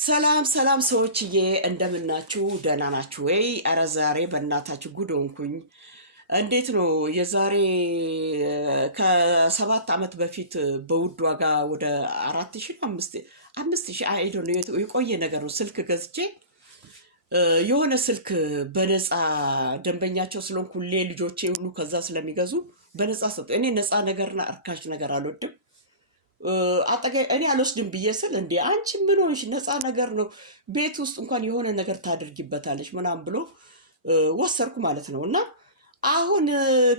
ሰላም ሰላም ሰዎችዬ እንደምናችሁ ደህና ናችሁ ወይ? ኧረ ዛሬ በእናታችሁ ጉድ ሆንኩኝ። እንዴት ነው የዛሬ ከሰባት ዓመት በፊት በውድ ዋጋ ወደ 4,000 ነው 5,000 አይዶ ነው የቆየ ነገር ነው ስልክ ገዝቼ የሆነ ስልክ በነፃ ደንበኛቸው ስለሆንኩ ሁሌ ልጆቼ ሁሉ ከዛ ስለሚገዙ በነፃ ሰጡ። እኔ ነፃ ነገርና እርካሽ ነገር አልወድም። እኔ አልወስድም ብዬ ስል እንዴ አንቺ ምን ሆንሽ? ነፃ ነገር ነው ቤት ውስጥ እንኳን የሆነ ነገር ታደርጊበታለሽ ምናምን ብሎ ወሰርኩ ማለት ነው። እና አሁን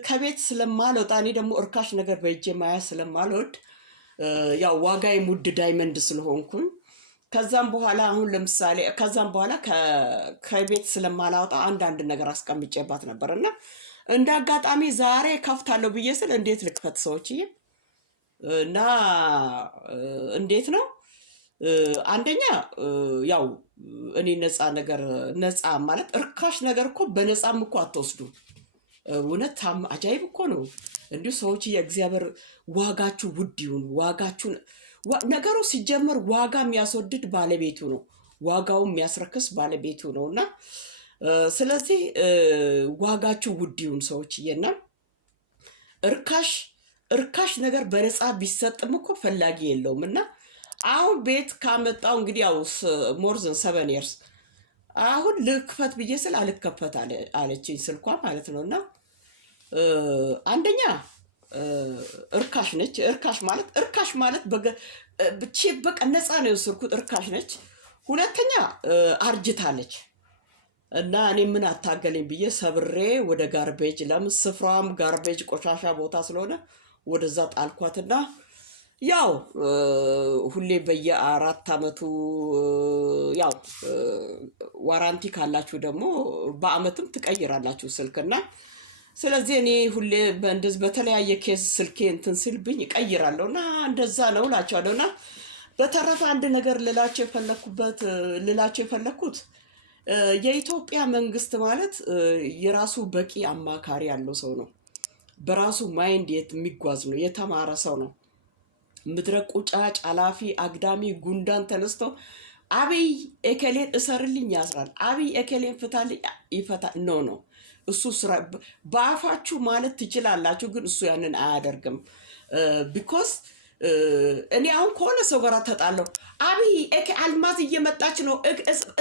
ከቤት ስለማልወጣ እኔ ደግሞ እርካሽ ነገር በእጄ ማያዝ ስለማልወድ ያው ዋጋዬም ውድ ዳይመንድ ስለሆንኩኝ ከዛም በኋላ አሁን ለምሳሌ ከዛም በኋላ ከቤት ስለማላወጣ አንዳንድ ነገር አስቀምጬባት ነበር እና እንደ አጋጣሚ ዛሬ ከፍታለሁ ብዬ ስል እንዴት ልክፈት ሰዎችዬ? እና እንዴት ነው አንደኛ ያው እኔ ነፃ ማለት እርካሽ ነገር እኮ በነፃም እኮ አትወስዱ። እውነት አጃይብ እኮ ነው። እንዲሁ ሰዎች የእግዚአብሔር ዋጋችሁ ውድ ይሁን። ዋጋችሁን ነገሩ ሲጀመር ዋጋ የሚያስወድድ ባለቤቱ ነው። ዋጋው የሚያስረክስ ባለቤቱ ነው። እና ስለዚህ ዋጋችሁ ውድ ይሁን ሰዎችዬና እርካሽ ነገር በነፃ ቢሰጥም እኮ ፈላጊ የለውም። እና አሁን ቤት ካመጣው እንግዲህ ያው ሞርዘን 7 years አሁን ልክፈት ብዬ ስል አልከፈት አለችኝ ስልኳ ማለት ነው። እና አንደኛ እርካሽ ነች። እርካሽ ማለት በቃ ነፃ ነው የወሰድኩት። እርካሽ ነች። ሁለተኛ አርጅታለች። እና እኔ ምን አታገለኝ ብዬ ሰብሬ ወደ ጋርቤጅ ለምን ስፍራም ጋርቤጅ ቆሻሻ ቦታ ስለሆነ ወደዛ ጣልኳትና ያው ሁሌ በየ4 ዓመቱ ያው ዋራንቲ ካላችሁ ደግሞ በአመትም ትቀይራላችሁ ስልክና ስለዚህ እኔ ሁሌ በእንደዚህ በተለያየ ኬስ ስልኬ እንትን ሲልብኝ እቀይራለሁና እንደዛ ነው እላቸዋለሁና በተረፈ አንድ ነገር ልላቸው የፈለኩት የኢትዮጵያ መንግስት ማለት የራሱ በቂ አማካሪ ያለው ሰው ነው። በራሱ ማይንድ የሚጓዝ ነው። የተማረ ሰው ነው። ምድረ ቁጫጭ አላፊ አግዳሚ ጉንዳን ተነስቶ አብይ ኤከሌን እሰርልኝ ያስራል፣ አብይ ኤከሌን ፍታልኝ ይፈታል። ኖ እሱ ስራ በአፋችሁ ማለት ትችላላችሁ፣ ግን እሱ ያንን አያደርግም። ቢኮዝ እኔ አሁን ከሆነ ሰው ጋር ተጣለው አብይ አልማዝ እየመጣች ነው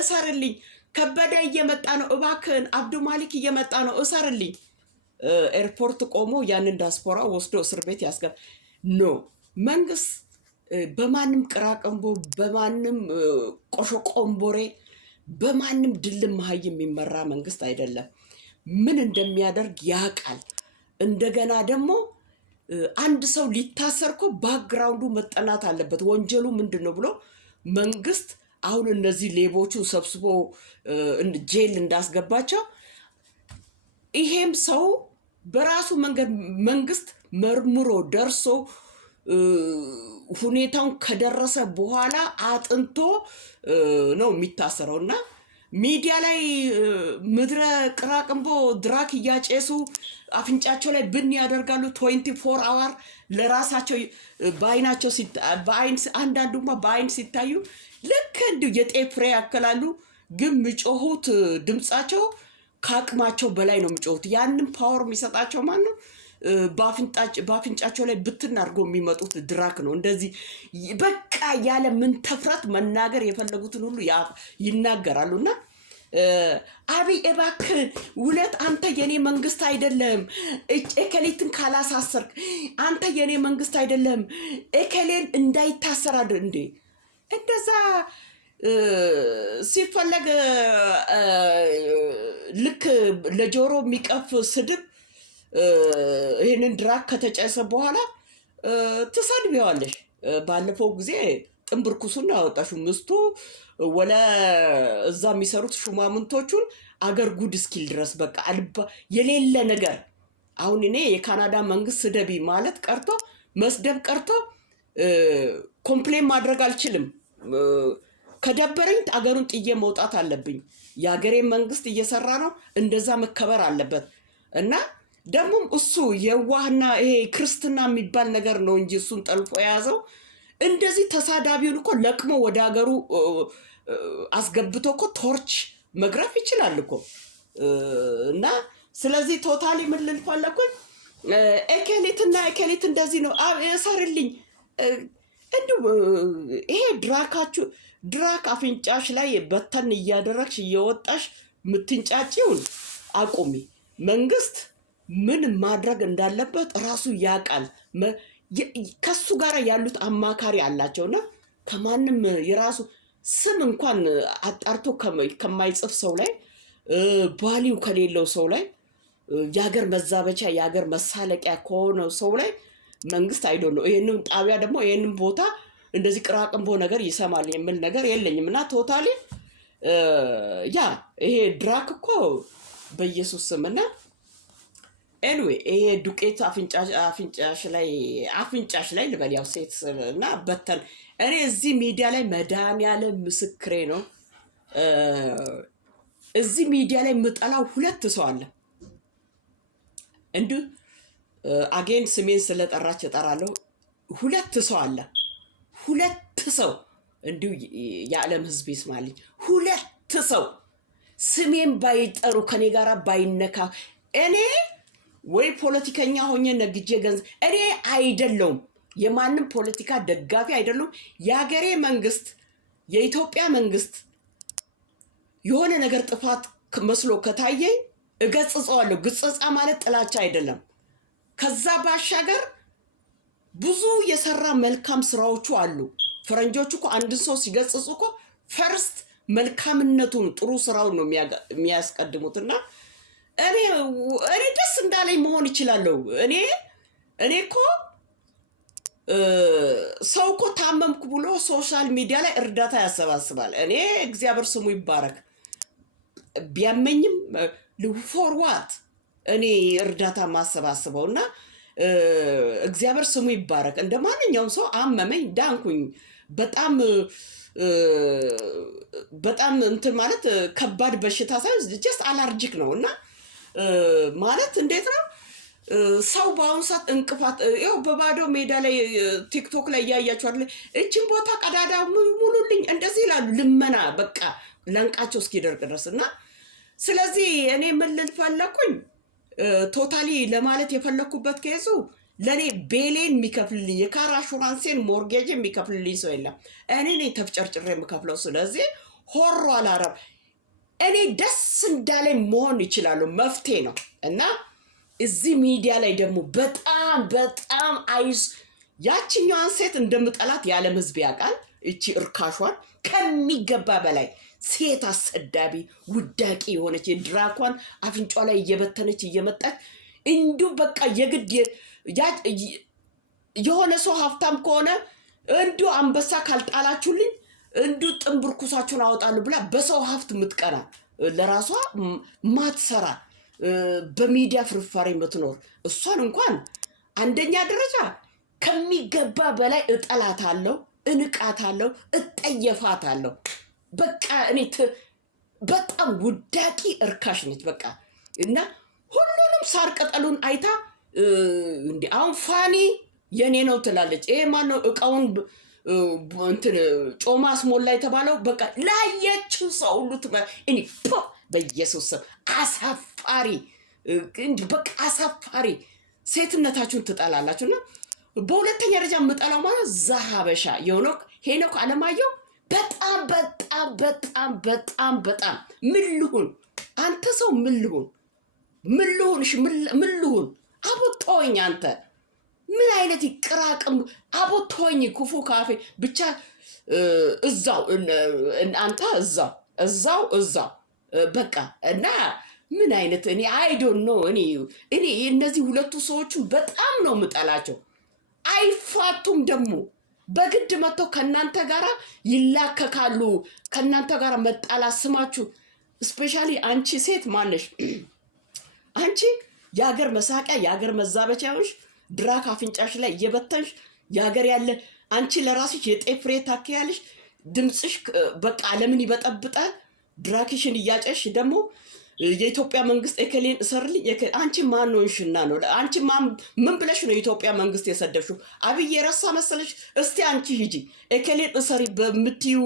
እሰርልኝ፣ ከበደ እየመጣ ነው እባክህን፣ አብዱ ማሊክ እየመጣ ነው እሰርልኝ፣ ኤርፖርት ቆሞ ያንን ዳስፖራ ወስዶ እስር ቤት ያስገባ። ኖ መንግስት በማንም ቅራቅንቦ በማንም ቆሾቆምቦሬ በማንም ድልም መሀይ የሚመራ መንግስት አይደለም። ምን እንደሚያደርግ ያውቃል። እንደገና ደግሞ አንድ ሰው ሊታሰር እኮ ባክግራውንዱ መጠናት አለበት። ወንጀሉ ምንድን ነው ብሎ መንግስት አሁን እነዚህ ሌቦቹን ሰብስቦ ጄል እንዳስገባቸው ይሄም ሰው በራሱ መንገድ መንግስት መርምሮ ደርሶ ሁኔታውን ከደረሰ በኋላ አጥንቶ ነው የሚታሰረው። እና ሚዲያ ላይ ምድረ ቅራቅንቦ ድራክ እያጨሱ አፍንጫቸው ላይ ብን ያደርጋሉ 24 hour ለራሳቸው በአይናቸው አንዳንዱማ በአይን ሲታዩ ልክ እንዲሁ የጤፍ ፍሬ ያከላሉ። ግን የሚጮሁት ድምፃቸው ከአቅማቸው በላይ ነው የሚጮሁት። ያንን ፓወር የሚሰጣቸው ማን ነው? በአፍንጫቸው ላይ ብትን አድርጎ የሚመጡት ድራክ ነው። እንደዚህ በቃ ያለ ምን ተፍረት መናገር የፈለጉትን ሁሉ ይናገራሉ። እና አብይ እባክህ ውለት አንተ የኔ መንግስት አይደለም፣ ኤከሌትን ካላሳሰርክ አንተ የኔ መንግስት አይደለም፣ ኤከሌን እንዳይታሰራድ እንዴ እንደዛ ሲፈለግ ልክ ለጆሮ የሚቀፍ ስድብ ይህንን ድራክ ከተጨሰ በኋላ ትሰድቢዋለሽ። ባለፈው ጊዜ ጥንብርኩሱን ያወጣሹ ምስቱ ወለ እዛ የሚሰሩት ሹማምንቶቹን አገር ጉድ እስኪል ድረስ በቃ የሌለ ነገር። አሁን እኔ የካናዳ መንግስት ስደቢ ማለት ቀርቶ መስደብ ቀርቶ ኮምፕሌን ማድረግ አልችልም። ከደበረኝ አገሩን ጥዬ መውጣት አለብኝ። የአገሬ መንግስት እየሰራ ነው፣ እንደዛ መከበር አለበት። እና ደግሞ እሱ የዋህና ይሄ ክርስትና የሚባል ነገር ነው እንጂ እሱን ጠልፎ የያዘው እንደዚህ ተሳዳቢውን እኮ ለቅሞ ወደ ሀገሩ አስገብቶ እኮ ቶርች መግረፍ ይችላል እኮ እና ስለዚህ ቶታሊ ምን ልል ፈለኩኝ ኤኬሊትና ኤኬሊት እንደዚህ ነው እሰርልኝ እንዲሁ ይሄ ድራክ አፍንጫሽ ላይ በተን እያደረግሽ እየወጣሽ ምትንጫጪውን አቁሚ። መንግስት ምን ማድረግ እንዳለበት ራሱ ያውቃል። ከሱ ጋር ያሉት አማካሪ አላቸውና ከማንም የራሱ ስም እንኳን አጣርቶ ከማይጽፍ ሰው ላይ ባሊው ከሌለው ሰው ላይ የሀገር መዛበቻ የሀገር መሳለቂያ ከሆነው ሰው ላይ መንግስት አይዶን ነው ይሄንን ጣቢያ ደግሞ ይሄንን ቦታ እንደዚህ ቅራቅንቦ ነገር ይሰማል የሚል ነገር የለኝም እና ቶታሊ ያ ይሄ ድራክ እኮ በኢየሱስ ስምና ኤኒዌይ ይሄ ዱቄት አፍንጫሽ ላይ ልበል ያው ሴት እና በተን እኔ እዚህ ሚዲያ ላይ መድኃኒዓለም ምስክሬ ነው እዚህ ሚዲያ ላይ ምጠላው ሁለት ሰው አለ እንዱ አጌን ስሜን ስለጠራች እጠራለሁ ሁለት ሰው አለ ሁለት ሰው እንዱ የዓለም ህዝብ ይስማልኝ ሁለት ሰው ስሜን ባይጠሩ ከኔ ጋራ ባይነካ እኔ ወይ ፖለቲከኛ ሆኜ ነግጄ ገንዘብ እኔ አይደለሁም የማንም ፖለቲካ ደጋፊ አይደለሁም የሀገሬ መንግስት የኢትዮጵያ መንግስት የሆነ ነገር ጥፋት መስሎ ከታየኝ እገጽጸዋለሁ ግጽጻ ማለት ጥላቻ አይደለም ከዛ ባሻገር ብዙ የሰራ መልካም ስራዎቹ አሉ ፈረንጆቹ እኮ አንድ ሰው ሲገጽጹ እኮ ፈርስት መልካምነቱን ጥሩ ስራውን ነው የሚያስቀድሙትና እኔ ደስ እንዳለኝ መሆን ይችላልው እኔ እኮ ሰው እኮ ታመምኩ ብሎ ሶሻል ሚዲያ ላይ እርዳታ ያሰባስባል እኔ እግዚአብሔር ስሙ ይባረክ ቢያመኝም for what እኔ እርዳታ ማሰባስበውና እግዚአብሔር ስሙ ይባረክ እንደማንኛውም ሰው አመመኝ ዳንኩኝ በጣም እንትን ማለት ከባድ በሽታ ሳይሆን just አለርጂክ ነውና ማለት እንዴት ነው ሰው ባውን ሰዓት እንቅፋት ይሄው በባዶ ሜዳ ላይ ቲክቶክ ላይ ያያችሁ አይደል እቺን ቦታ ቀዳዳ ሙሉልኝ እንደዚህ ይላሉ ልመና በቃ ለንቃቸው እስኪደርቅ ድረስና ስለዚህ እኔ ምን ልልፈለኩኝ ቶታሊ ለማለት የፈለኩበት ከይዙ ለኔ ቤሌን የሚከፍልልኝ የካር አሹራንስን ሞርጌጅ የሚከፍልልኝ ሰው የለም እኔ ነኝ ተፍጨርጭሬ የምከፍለው ስለዚህ ሆሮ አላረብ እኔ ደስ እንዳለኝ መሆን ይችላል መፍትሄ ነው እና እዚህ ሚዲያ ላይ ደግሞ በጣም አይስ ያቺኛዋን ሴት እንደምጠላት የዓለም ህዝብ ያውቃል እቺ እርካሿን ከሚገባ በላይ ሴት አሰዳቢ ውዳቂ የሆነች የድራኳን አፍንጫ ላይ እየበተነች እየመጣች እንዱ በቃ የግድ የሆነ ሰው ሀብታም ከሆነ እንዱ አንበሳ ካልጣላችሁልኝ እንዱ ጥንብርኩሳችሁን አወጣለሁ ብላ በሰው ሀብት ምትቀና ለራሷ ማትሰራ በሚዲያ ፍርፋሪ ምትኖር እሷን እንኳን አንደኛ ደረጃ ከሚገባ በላይ እጠላታለሁ እንቃታለሁ እጠየፋታለሁ በቃ እኔ በጣም ውዳቂ እርካሽ ነች በቃ እና ሁሉንም ሳር ቅጠሉን አይታ እንዴ አሁን ፋኒ የኔ ነው ትላለች ይሄ ማን ነው እቃውን እንትን ጮማስ ሞላ የተባለው በቃ ላየችው ሰው ሁሉ እኔ በኢየሱስ አሳፋሪ እንዴ በቃ አሳፋሪ ሴትነታችሁን ትጣላላችሁና በሁለተኛ ደረጃ ምጣላው ማለት ዛሃበሻ የሆነው ሄኖክ አለማየሁ በጣም ምን ልሁን አንተ ሰው ምን ልሁን አቦቶኝ አንተ ምን አይነት ይቅራቅም አቦቶኝ ክፉ ካፌ ብቻ እዛው አንተ እዛው በቃ እና ምን አይነት እኔ አይ ዶንት ኖ እኔ እነዚህ ሁለቱ ሰዎችን በጣም ነው ምጠላቸው አይፋቱም ደግሞ በግድ መጥተው ከናንተ ጋራ ይላከካሉ ከናንተ ጋራ መጣላት ስማችሁ ስፔሻሊ አንቺ ሴት ማነሽ አንቺ የሀገር መሳቂያ የሀገር መዛበቻዎች ድራክ አፍንጫሽ ላይ እየበተንሽ የሀገር ያለ አንቺ ለራስሽ የጤፍ ፍሬ ታከያለሽ ድምጽሽ በቃ ለምን ይበጠብጣል ድራክሽን እያጨሽ ደግሞ የኢትዮጵያ መንግስት እከሌን እሰርልኝ አንቺ ማን ነውሽና ነው? አንቺ ምን ብለሽ ነው የኢትዮጵያ መንግስት የሰደብሽው? አብይ የረሳ መሰለሽ? እስቲ አንቺ ሂጂ እከሌን እሰሪ በምትዩ